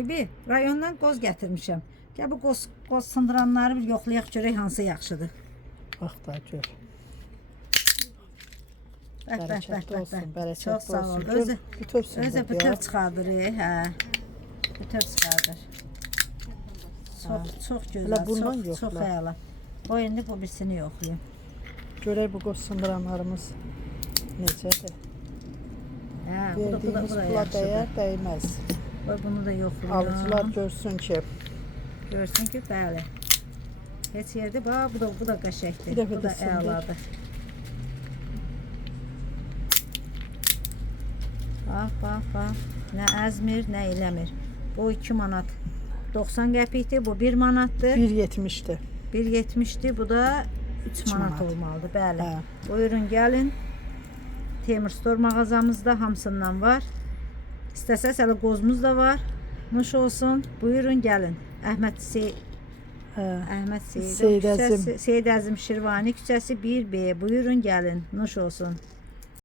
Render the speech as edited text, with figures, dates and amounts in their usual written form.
Bibi, rayondan qoz gətirmişəm. Gəl bu qoz sındıranları bir yoxlayaq görək hansı yaxşıdır. Bax da gör. Bək. Bərəkətli Çox sağ ol. olsun. Özü bütöv çıxardır, hə. Bütöv çıxardır. Çox gözəl, çox əla. O indi bu birisini yoxlayayım. Görək bu qoz sındıranlarımız necədir? Hə, Verdiyimiz pula dəyər, dəyməz. Bunu da yoxlayıram. Alıcılar görsün ki. Görsün ki, bəli. Heç yerdə, bax, bu da qəşəkdir. Bu da əladır. Bax. Nə əzmir, nə eləmir. Bu 2 manat 90 qəpikdir, bu 1 manatdır. 1.70'dir. 1.70'dir, bu da 3 manat olmalıdır, bəli. Buyurun, gəlin. Temir Store mağazamızda hamısından var. İstəsəz hələ qozumuz da var. Nuş olsun. Buyurun, gəlin. Əhməd Seyid Əzim Şirvani küçəsi 1B. Buyurun, gəlin. Nuş olsun.